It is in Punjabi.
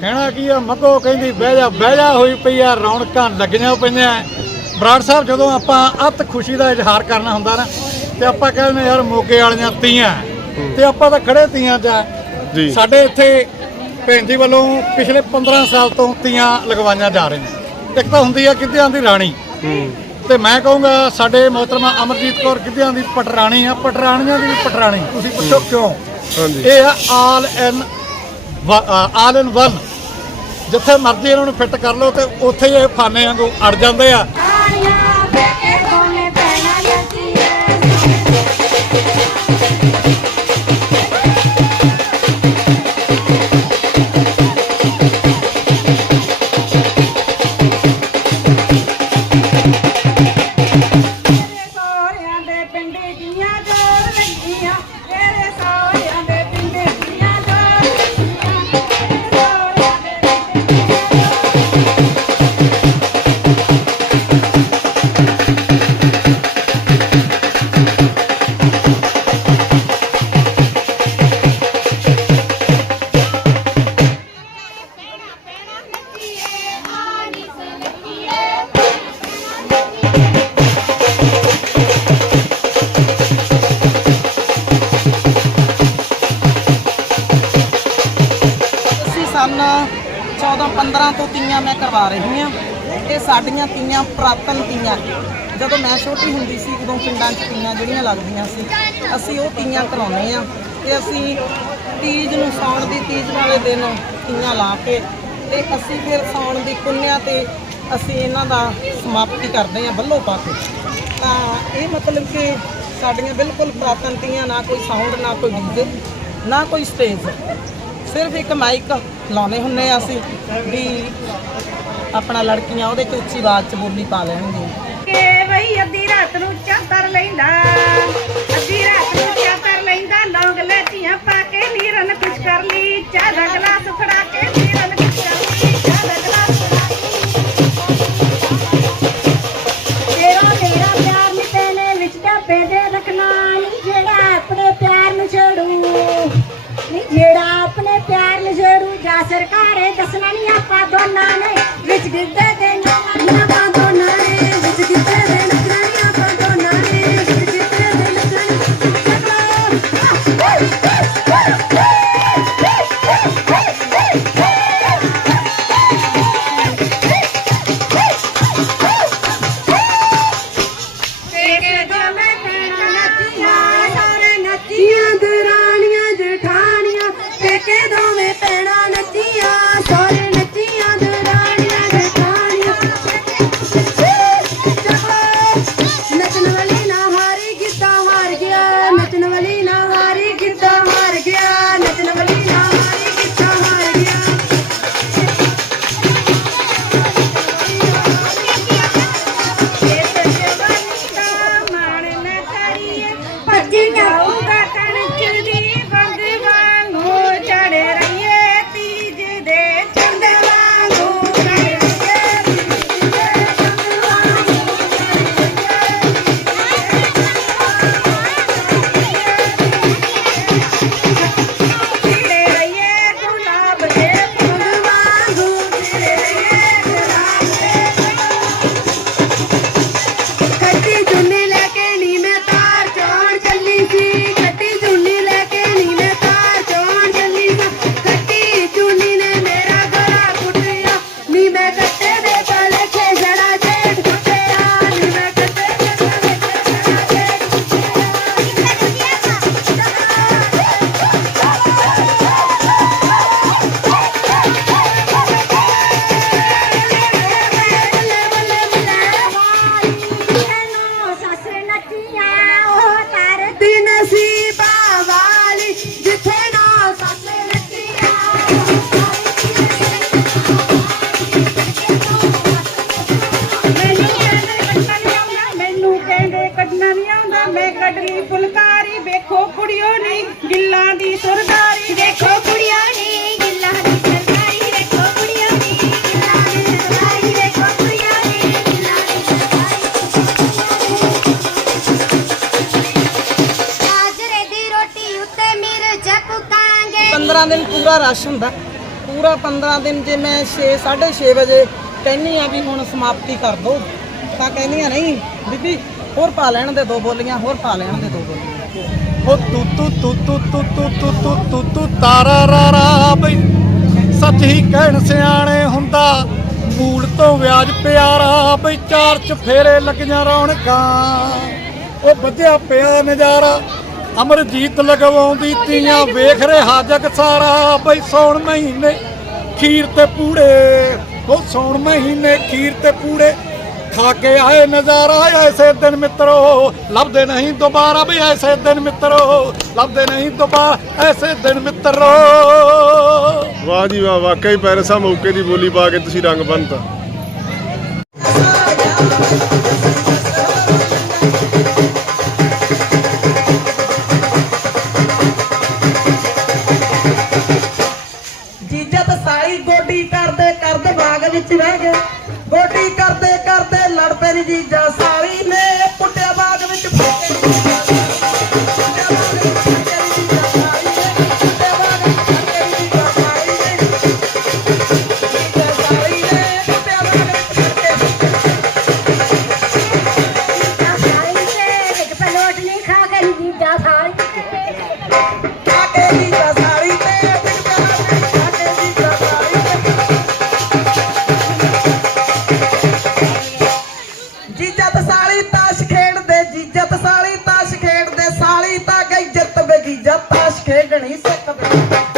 ਕਹਿਣਾ ਕੀ ਆ ਮੱਗੋ ਕਹਿੰਦੀ ਬਹਿ ਜਾ ਬਹਿ ਜਾ ਹੋਈ ਪਈ ਆ ਰੌਣਕਾਂ ਲੱਗੀਆਂ ਪਈਆਂ। ਬਰਾੜ ਸਾਹਿਬ ਜਦੋਂ ਆਪਾਂ ਅਤ ਖੁਸ਼ੀ ਦਾ ਇਜ਼ਹਾਰ ਕਰਨਾ ਹੁੰਦਾ ਨਾ ਤੇ ਆਪਾਂ ਕਹਿੰਦੇ ਯਾਰ ਮੋਗੇ ਵਾਲੀਆਂ ਤੀਆਂ ਤੇ ਆਪਾਂ ਤਾਂ ਖੜੇ ਤੀਆਂ। ਜੀ। ਸਾਡੇ ਇੱਥੇ ਭੈਣ ਜੀ ਵੱਲੋਂ ਪਿਛਲੇ 15 ਸਾਲ ਤੋਂ ਤੀਆਂ ਲਗਵਾਈਆਂ ਜਾ ਰਹੀਆਂ। ਇੱਕ ਤਾਂ ਹੁੰਦੀ ਆ ਕਿੱਦਿਆਂ ਦੀ ਰਾਣੀ। ਤੇ ਮੈਂ ਕਹੂੰਗਾ ਸਾਡੇ ਮੋਹਤਰਮਾ ਅਮਰਜੀਤ ਕੌਰ ਕਿੱਦਿਆਂ ਦੀ ਪਟਰਾਣੀ ਆ ਪਟਰਾਣੀਆਂ ਦੀ ਵੀ ਪਟਰਾਣੀ। ਤੁਸੀਂ ਪੁੱਛੋ ਕਿਉਂ? ਹਾਂਜੀ। ਇਹ ਆ ਆਲ ਇਨ ਆਲ ਇਨ ਵਨ। ਜਿੱਥੇ ਮਰਜ਼ੀ ਇਹਨਾਂ ਨੂੰ ਫਿੱਟ ਕਰ ਲਓ ਤੇ ਉੱਥੇ ਹੀ ਇਹ ਫਾਨੇ ਵਾਂਗੂ ਅੜ ਜਾਂਦੇ ਆ। ਤੋਂ ਤੀਆਂ ਮੈਂ ਕਰਵਾ ਰਹੀ ਹਾਂ ਇਹ ਸਾਡੀਆਂ ਤੀਆਂ ਪੁਰਾਤਨ ਤੀਆਂ। ਜਦੋਂ ਮੈਂ ਛੋਟੀ ਹੁੰਦੀ ਸੀ, ਉਦੋਂ ਪਿੰਡਾਂ 'ਚ ਤੀਆਂ ਜਿਹੜੀਆਂ ਲੱਗਦੀਆਂ ਸੀ, ਅਸੀਂ ਉਹ ਤੀਆਂ ਕਰਾਉਂਦੇ ਆ ਤੇ ਅਸੀਂ ਤੀਜ ਨੂੰ ਸਾਉਣ ਦੀ ਤੀਜ ਵਾਲੇ ਦਿਨ ਤੀਆਂ ਲਾ ਕੇ ਤੇ ਅਸੀਂ ਫਿਰ ਸਾਉਣ ਦੀ ਪੁੰਨਿਆ ਤੇ ਅਸੀਂ ਇਹਨਾਂ ਦਾ ਸਮਾਪਤੀ ਕਰਦੇ ਆ ਬੱਲੋ ਪਾ ਕੇ। ਤਾਂ ਇਹ ਮਤਲਬ ਕਿ ਸਾਡੀਆਂ ਬਿਲਕੁਲ ਪੁਰਾਤਨ ਤੀਆਂ, ਨਾ ਕੋਈ ਸਾਊਂਡ, ਨਾ ਕੋਈ ਡੀਜੇ, ਨਾ ਕੋਈ ਸਟੇਜ। ਸਿਰਫ ਇੱਕ ਮਾਈਕ ਲਾਉਨੇ ਹੁੰਨੇ ਆ ਅਸੀਂ ਵੀ ਆਪਣਾ ਲੜਕੀਆਂ ਉਹਦੇ ਚ ਉੱਚੀ ਆਵਾਜ਼ ਚ ਬੋਲੀ ਪਾ ਲੈਣਗੀਆਂ ਕੇ ਵਈ ਅੱਧੀ ਰਾਤ ਨੂੰ ਚਾਦਰ ਲੈਂਦਾ। ಕಟ್ಟದೆ ನನ್ನ ਮੈਂ ਕੱਢ ਲਈ ਫੁਲਕਾਰੀ ਵੇਖੋ ਕੁੜੀਓ ਨੀ ਗਿੱਲਾਂ ਦੀ ਸੁਰਦਾਰੀ। ਵੇਖੋ ਕੁੜੀਓ ਨੀ ਗਿੱਲਾਂ ਦੀ ਸੁਰਦਾਰੀ ਵੇਖੋ ਕੁੜੀਓ ਨੀ ਗਿੱਲਾਂ ਦੀ ਸੁਰਦਾਰੀ ਵੇਖੋ ਕੁੜੀਓ ਨੀ ਗਿੱਲਾਂ ਦੀ ਬਾਜਰੇ ਦੀ ਰੋਟੀ ਉੱਤੇ ਮਿਰਚ ਪੁਕਾਂਗੇ 15 ਦਿਨ ਪੂਰਾ ਰਸ਼ ਹੁੰਦਾ। ਪੂਰਾ 15 ਦਿਨ ਜੇ ਮੈਂ 6 6:30 ਵਜੇ ਕਹਿੰਨੀ ਆ ਵੀ ਹੁਣ ਸਮਾਪਤੀ ਕਰ ਦੋ। ਤਾਂ ਕਹਿੰਦੀਆਂ ਨਹੀਂ ਬੀਬੀ ਹੋਰ ਪਾ ਲੈਣ ਦੇ ਦੋ ਬੋਲੀਆਂ ਹੋਰ ਪਾ ਲੈਣ ਦੇ ਦੋ ਬੋਲੀਆਂ ਉਹ ਤੂ ਤੂ ਤੂ ਤੂ ਤੂ ਤੂ ਤੂ ਤੂ ਤੂ ਤੂ ਤਾਰਾ ਰਾ ਰਾ ਬਈ ਸੱਚ ਹੀ ਕਹਿਣ ਸਿਆਣੇ ਹੁੰਦਾ ਮੂਲ ਤੋਂ ਵਿਆਜ ਪਿਆਰਾ ਬਈ ਚਾਰ ਚਫੇਰੇ ਲੱਗੀਆਂ ਰੌਣਕਾਂ ਉਹ ਵਧਿਆ ਪਿਆ ਨਜ਼ਾਰਾ ਅਮਰਜੀਤ ਲਗਵਾਉਂਦੀ ਤੀਆਂ ਵੇਖ ਰਿਹਾ ਜਗ ਸਾਰਾ ਬਈ ਸੌਣ ਮਹੀਨੇ ਖੀਰ ਤੇ ਪੂੜੇ ਉਹ ਸੌਣ ਮਹੀਨੇ ਖੀਰ ਤੇ ਪੂੜੇ ਖਾ ਕੇ ਆਏ ਨਜ਼ਾਰਾ ਐਸੇ ਦਿਨ ਮਿੱਤਰੋ। ਲੱਭਦੇ ਨਹੀਂ ਦੁਬਾਰਾ ਵੀ ਐਸੇ ਦਿਨ ਮਿੱਤਰੋ। ਲੱਭਦੇ ਨਹੀਂ ਦੁਬਾਰਾ ਐਸੇ ਦਿਨ ਮਿੱਤਰੋ। ਵਾਹ ਜੀ ਵਾਹ, ਵਾਕਈ ਪੈਰਸਾ ਮੌਕੇ ਦੀ ਬੋਲੀ ਪਾ ਕੇ ਤੁਸੀਂ ਰੰਗ ਬੰਨਤਾ। reset ke belakang